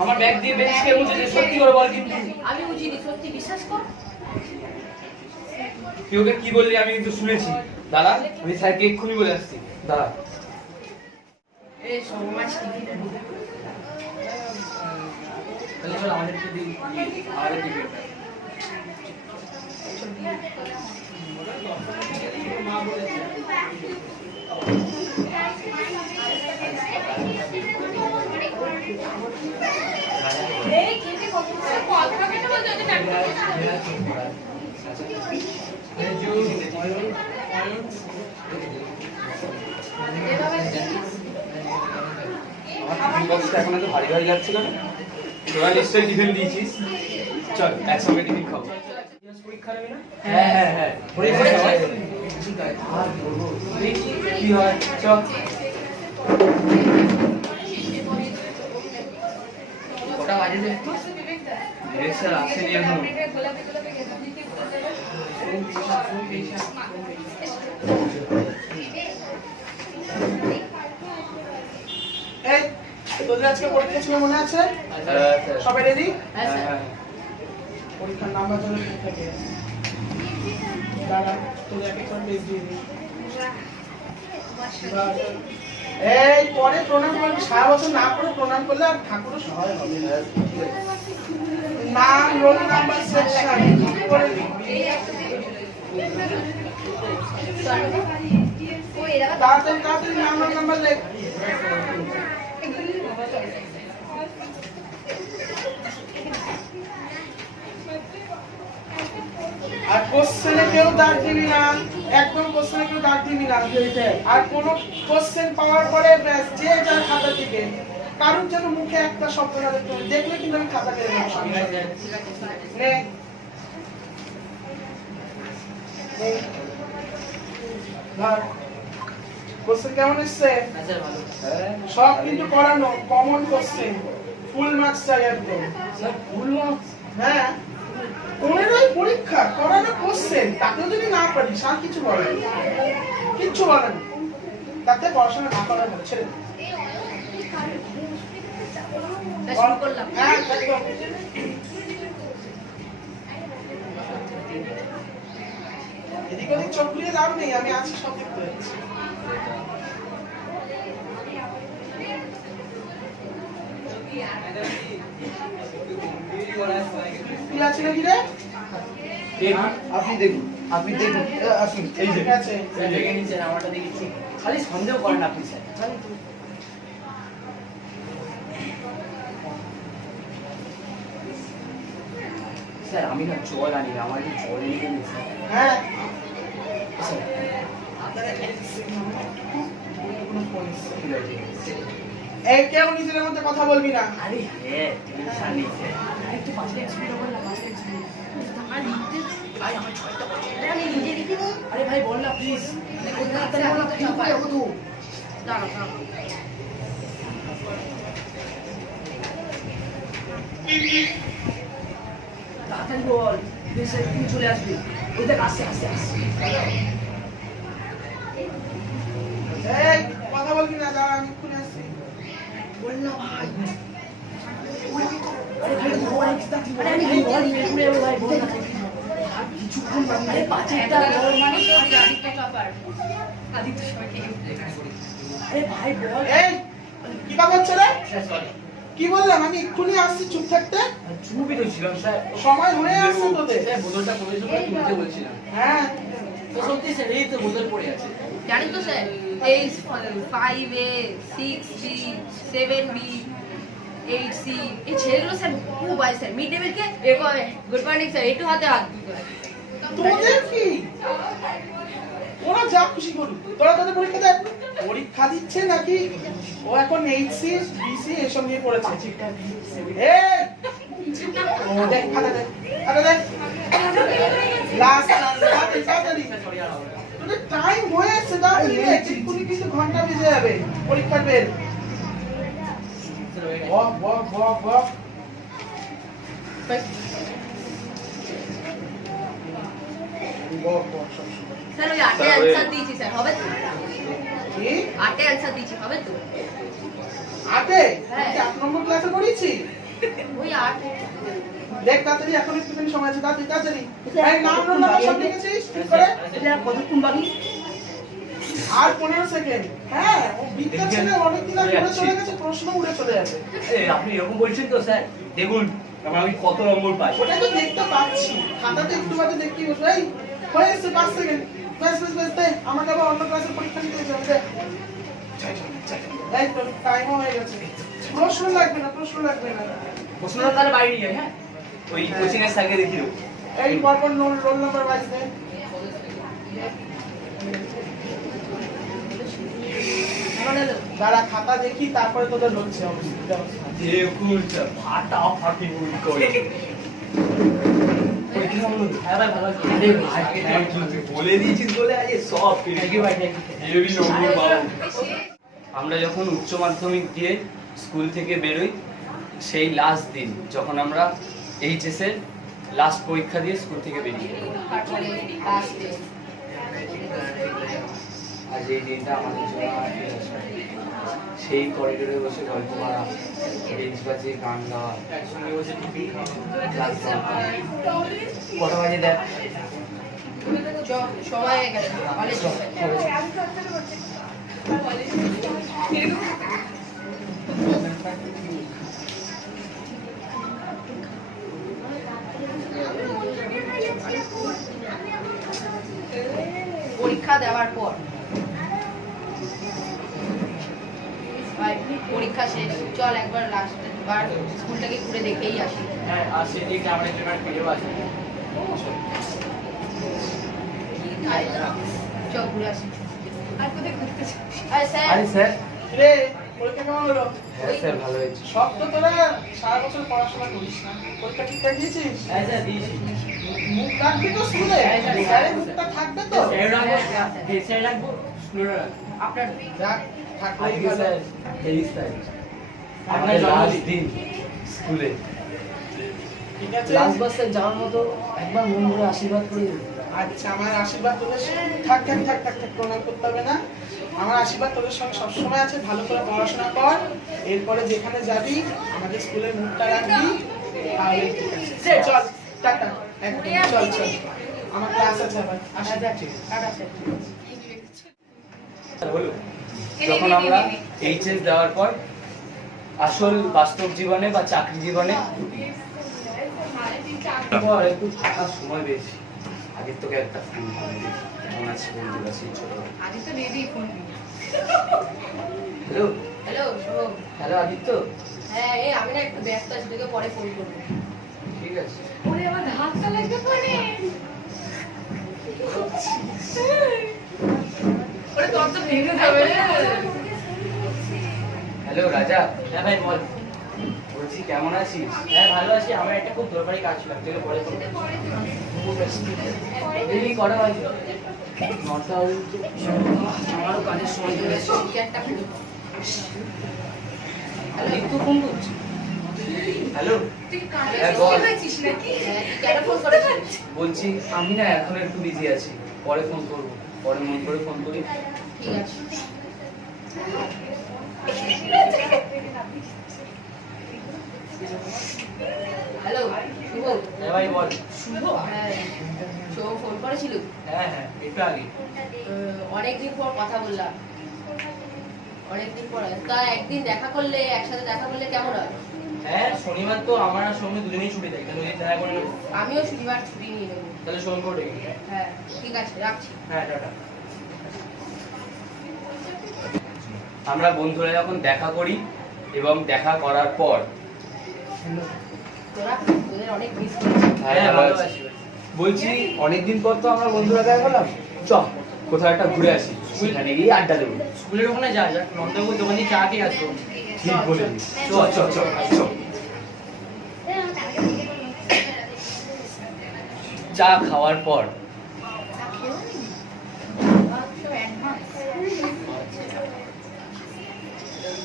আমার ব্যাগ দিয়ে বেঞ্চ কে মুছেছে সত্যি করে বল কিন্তু আমি বুঝিনি সত্যি বিশ্বাস কর তুই ওকে কি বললি আমি কিন্তু শুনেছি দাদা আমি স্যারকে এক্ষুনি বলে আসছি দাদা এই সমাজ টিভিতে তাহলে চল আমাদের দিদি আমাদের দিদি মা বলেছে এই কেটে কথা কেটে বলতে ওটা কাটতে এখন এত ভারী ভারী লাগছিল না তোরা নিশ্চয়ই টিফিন দিয়েছিস চল একসঙ্গে টিফিন খাবো পরীক্ষা নেবে না হ্যাঁ হ্যাঁ হ্যাঁ কি হয় চল কটা বাজে যে স্যার আসেনি এখন এই তোদের আজকে পরীক্ষা ছিল মনে আছে সবাই রেডি পরীক্ষার নাম্বার জন্য ঠিক থাকে দাঁড়া তোদের এক এক পেজ দিয়ে দিই এই পরে প্রণাম করবি সারা বছর না করে প্রণাম করলে আর ঠাকুরও সহায় হবে নাম রোল নাম্বার সেকশন করে তাড়াতাড়ি তাড়াতাড়ি নাম রোল নাম্বার লেখ আর কোশ্চেনে কেউ দাগ দিবি না একদম কোশ্চেনে কেউ দাগ দিবি না আর কোন কোশ্চেন পাওয়ার পরে ব্যাস যে যার খাতা থেকে কারোর যেন মুখে একটা শব্দ না দেখতে হবে দেখলে কিন্তু আমি খাতা কেড়ে নেবো নে ধর কোশ্চেন কেমন এসছে সব কিন্তু করানো কমন কোশ্চেন ফুল মার্কস চাই একদম স্যার ফুল মার্কস হ্যাঁ পনেরোই পরীক্ষা করানো কোশ্চেন তাতেও যদি না পারিস আর কিছু বলেন কিচ্ছু বলেন তাতে পড়াশোনা না করার হচ্ছে এদিক ওদিক চোখ বুলিয়ে লাভ নেই আমি আছি সব দেখতে পাচ্ছি কি আছে নাকি রে আপনি দেখুন আসুন এই যে আছে দেখে নিচ্ছেন আমারটা দেখেছি খালি সন্দেহ করেন আপনি স্যার স্যার আমি না জল আনি না আমার একটু জল এনে দেবেন স্যার হ্যাঁ এই কেউ নিজের মধ্যে কথা বলবি না আরে হ্যাঁ টেনশন নেই স্যার একটু পাশে এক্সপিরিয়েন্স বল না পাশে এক্সপিরিয়েন্স আমার লিখতে ভাই আমার ছয়টা আমি নিজে লিখি নি আরে ভাই বল না প্লিজ তাড়াতাড়ি বল না চাপা যাবো তো দাঁড়া দাঁড়া তাড়াতাড়ি বল বেশ একটু চলে আসবে ওই দেখ আসছে আসছে আসছে এই কথা বলবি না দাঁড়া আমি খুলে আসছি বল না ভাই আরে ভাই বল আরে আমি বল পুরো ভাই বল না কিছুক্ষণ আরে পাঁচটা বল মানে আদিত্য কাপার আদিত্য সবাইকে আরে ভাই বল এই কি কথা হচ্ছে রে সরি কি বললাম আমি এক্ষুনি আসছি চুপ থাকতে চুপই রইছিলাম স্যার সময় হয়ে আসছে তোদের স্যার বোতলটা পড়েছিল তুলতে বলছিলাম হ্যাঁ তো সত্যি স্যার এই তো বোতল পড়ে আছে জানেন তো স্যার এই 5A 6B 7B 8C এই ছেলেগুলো স্যার খুব আয় স্যার মিড ডে মিলকে এ করে গুড মর্নিং স্যার একটু হাতে হাত দিতে তোদের কি ওরা যা খুশি করুক তোরা তোদের পরীক্ষা দেখ পরীক্ষা দিচ্ছে নাকি ও এখন এইচসি বিসি এসব নিয়ে পড়েছে এই ও দেখ খাতা দেখ লাস্ট তাড়াতাড়ি তোদের টাইম হয়ে আসছে তাড়াতাড়ি এক্ষুনি কিন্তু ঘন্টা বেজে যাবে পরীক্ষার বেল বক বক বক বক বক বক সব স্যার ওই আটে অ্যানসার দিয়েছি স্যার হবে তো কি 8 অ্যানসার দিয়েছি, হবে তো? 8-এ? হ্যাঁ। 8 নম্বর ক্লাসে পড়েছি। ওই 8। দেখ তাড়াতাড়ি, এখন একটুখানি সময় আছে, তাড়াতাড়ি। এই নাম রোল নাম্বার সব লিখেছিস ঠিক করে? কতক্ষণ বাকি? আর 15 সেকেন্ড। হ্যাঁ, ও বিদ্যা ছেলে অনেকদিন আগে উড়ে চলে গেছে, প্রশ্ন উড়ে চলে যাবে। আপনি এরকম বলছেন তো স্যার? দেখুন আমি কত নম্বর পাই। ওটাই তো দেখতে পাচ্ছি, খাতাতে একটু বাদে দেখতেই বসে। এই হয়ে এসছে 5 সেকেন্ড। বেশ দে, আমাকে আবার অন্য ক্লাসে পরীক্ষা দিতে যেতে হবে। এই তো টাইমও হয়ে গেছে। প্রশ্ন লাগবে না। প্রশ্নটা তাহলে বাইরে নিয়ে হ্যাঁ, ওই কোচিং এর স্যারকে দেখিয়ে দেবো। এই পরপর রোল নাম্বার ওয়াইজ দে। দাঁড়া, খাতা দেখি তারপরে তোদের হচ্ছে অবস্থা। দেখুন স্যার ফাটাফাটি বই করে। হ্যাঁ ভাই ভালো আছি। আরে ভাই থ্যাংক ইউ, তুই বলে দিয়েছিস বলে আজ সব থ্যাংক ইউ ভাই, থ্যাংক ইউ। হেভি নম্বর পাবো। আমরা যখন উচ্চ মাধ্যমিক দিয়ে স্কুল থেকে বেরোই, সেই লাস্ট দিন যখন আমরা এইচএস এর লাস্ট পরীক্ষা দিয়ে স্কুল থেকে বেরিয়ে তারপরে লাস্ট ডে। আজ এই দিনটা আমাদের জন্য আর ফিরে আসবে না। সেই করিডোরে বসে গল্প করা, বেঞ্চ বাজিয়ে গান গাওয়া, একসঙ্গে বসে টিফিন খাওয়া, ক্লাস কটা বাজে দেখ। সময় হয়ে গেছে, কলেজ পরীক্ষা দেওয়ার পর ভাই পরীক্ষা শেষ, চল একবার লাস্ট বার স্কুলটাকে ঘুরে দেখেই আসি। হ্যাঁ আর সেদিক আমরা একবার ফিরেও আসি। চল ঘুরে আসি। আর কোথায় ঘুরতে যাই? আরে স্যার, আরে স্যার। রে, পরীক্ষা কেমন হলো? হ্যাঁ স্যার, ভালো হয়েছে। সব তো তোরা সারা বছর পড়াশোনা করিস না, পরীক্ষা ঠিকঠাক দিয়েছিস? হ্যাঁ স্যার দিয়েছি। মুখ রাখবি তো স্কুলে? হ্যাঁ, স্যার। স্যারের মুখটা থাকবে তো? স্যার রাখবো, স্যার রাখবো, স্কুলে রাখবো। আপনার রাখ, থাকলেই আজকে ভালো। স্যার 23 তারিখ, আপনার আমাদের লাস্ট জন্মদিন। দিন স্কুলে। ঠিক আছে। লাস্ট বাসে যাওয়ার মতো একবার মন ভরে আশীর্বাদ করে দিন। আচ্ছা, আমার আশীর্বাদ তোদের সঙ্গে থাক, প্রণাম করতে হবে না। আমার আশীর্বাদ তোদের সঙ্গে সবসময় আছে। ভালো করে পড়াশোনা কর, এরপরে যেখানে যাবি আমাদের স্কুলের মুখটা রাখবি। তাহলে ঠিক আছে। চল, টাটা। একদম, চল। আমার ক্লাস আছে আবার। আসা যাচ্ছে। Tata sir. হলো যখন আমরা এইচএস দেওয়ার পর আসল বাস্তব জীবনে বা চাকরি জীবনে পর একটু থাকার সময় পেয়েছি। আগের তোকে একটা ফোন করে দেখি কেমন আছে বন্ধুরা সেই ছোটবেলা। আদিত্য দিদি ফোন হ্যালো হ্যালো শুভ। হ্যালো আদিত্য। হ্যাঁ এই আমি না একটু ব্যস্ত আছি, তোকে পরে ফোন করবো। ঠিক আছে। ওরে আমার হাতটা লাগতে পারে। ওরে তোর তো ভেঙে যাবে। হ্যালো রাজা। হ্যাঁ ভাই বল। বলছি কেমন আছিস? হ্যাঁ ভালো আছি, আমার একটা খুব দরকারি কাজ ছিল, তোকে পরে করবো। এই কটা বাজে? 9টা বাজে। আমারও কাজের সময় চলে এসেছে। একটা ফোন। আদিত্য ফোন করছি। হ্যালো তুই কাজে হ্যাঁ, বল। হয়েছিস নাকি? হ্যাঁ, তুই কেন ফোন করেছিস? বলছি আমি না এখন একটু বিজি আছি, পরে ফোন করবো, পরে মন করে ফোন করি। ঠিক আছে। হ্যালো শুভ। হ্যাঁ ভাই বল। শুভ, হ্যাঁ শুভ ফোন করেছিল। হ্যাঁ একটু আগে। অনেকদিন পর কথা বললাম, অনেকদিন পর। তা একদিন দেখা করলে, একসাথে দেখা করলে কেমন হয়? হ্যাঁ শনিবার তো আমার আর সঙ্গে দুজনেই ছুটি দেয়, তাহলে দেখা করে নেবো। আমিও শনিবার ছুটি নিয়ে নেবো। তাহলে সোম করে ডেকে। হ্যাঁ ঠিক আছে, রাখছি। হ্যাঁ টাটা। আমরা বন্ধুরা যখন দেখা করি এবং দেখা করার পর তোদের অনেক মিস করেছি। হ্যাঁ ভালো আছি। বলছি অনেকদিন পর তো আমরা বন্ধুরা দেখা করলাম, চ কোথাও একটা ঘুরে আসি, সেখানে গিয়ে আড্ডা দেবো। স্কুলের ওখানে যা যা, নন্দবাবুর দোকানে চা খেয়ে আসবো। ঠিক বলেছিস। চ চ চ চ। চা খাওয়ার পর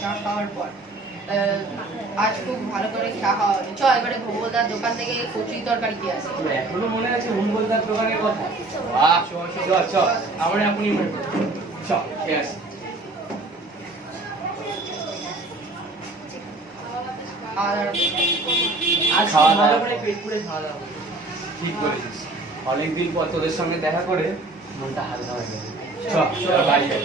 চা খাওয়ার পর আজ খুব ভালো করে খাওয়া হবে। চ এবারে ভোগদার দোকান থেকে কচুরি তরকারি দিয়ে আসি। তোর এখনো মনে আছে মঙ্গলদার দোকানের কথা? বাহ, চ চ চ। আমার এখনই মনে করো। চ খেয়ে আসি। খাওয়া দাওয়া আর খাওয়া ভালো দাওয়া। করে পেট পুরে খাওয়া দাওয়া করো। ঠিক বলেছিস অনেকদিন পর তোদের সঙ্গে দেখা করে মনটা হালকা হয়ে গেছে চল বাড়ি যাই